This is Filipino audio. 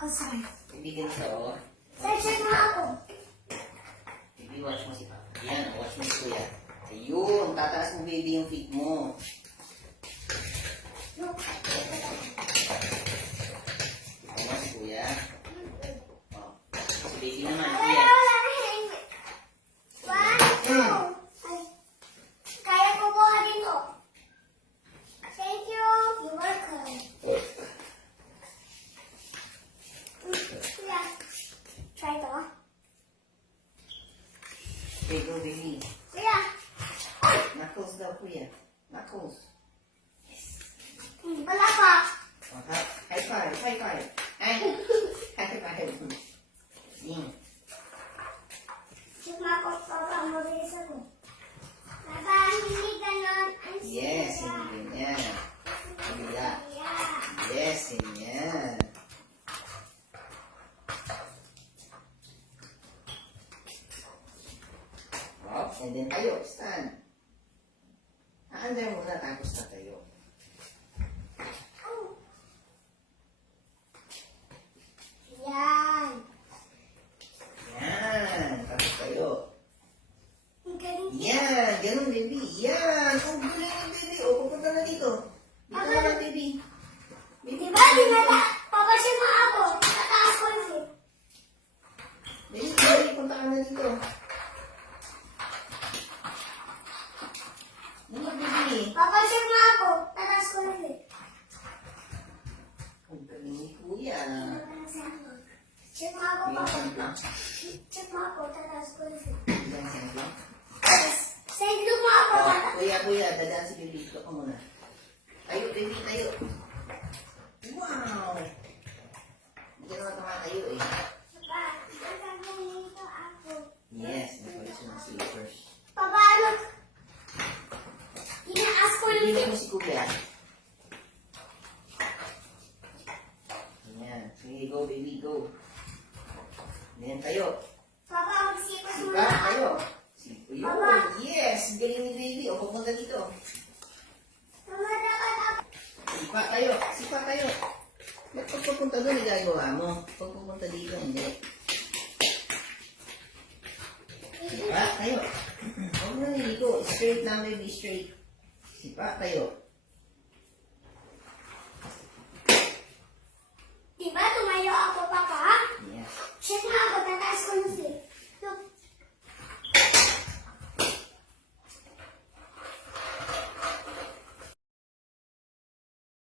ako, sir. Hindi ganito, oh. Sir, check mo ako. Baby, watch mo si Papa. Yan, watch mo si Kuya. Ayun, tataas mo baby yung feet mo. Look. Ikaw si Kuya. Oh. Si baby naman, Wala, Kuya. wala, hang. 1, 2. Ay. Kaya ko buha dito. Thank you. You're welcome. Kuya. Try to. Okay, go baby. Kuya. Knuckles daw, Kuya. Knuckles. Wala pa. Okay. High five, high five. Ay. High five. Check mo ako, papa. Mabilis ako. Papa, hindi ganon. Ang Yes, siya. hindi ganyan. Kabila. Yeah. Yes, ganyan. Up, and then tayo, stand. Aandar muna, tapos na tayo. Oh. Yan. Yan, tapos tayo. Ang galing. Yan, ganun baby. Yan, oh, galing yung baby. O, pupunta na dito. Dito na lang baby. Baby, Diba, dinala? Papa, siya mo ako. Tataas ko yun. baby, baby, punta ka na dito. Ano baby? Papa, siya mo ako. Tataas ko yun. Ang galing ni Kuya. Check mo ako, Yung papa. sangka. Check mo ako. Tataas ko yun. Yung sangka. Send mo ako. Oh, Kuya, dadaan si baby. Ito ka muna. Tayo, baby, tayo. Wow! Hindi ka naman tumatayo eh. Papa, nagkaganito ako. Yes, napalit siya ng slippers. Papa, ano? Inaas ko yun. Hindi mo si Kuya. Ayan. Sige, go baby, go. Ayan, tayo. Papa, magsipas mo Sipa, na tayo. ako. Sipa, yun. Yes! Galing ni baby. O, pupunta dito. Mama, dapat ako. Sipa tayo. Sipa tayo. Pag pupunta doon, igagawa mo. Pag pupunta dito, hindi. Sipa tayo. Huwag na niligo. Straight lang, baby. Straight. Sipa tayo.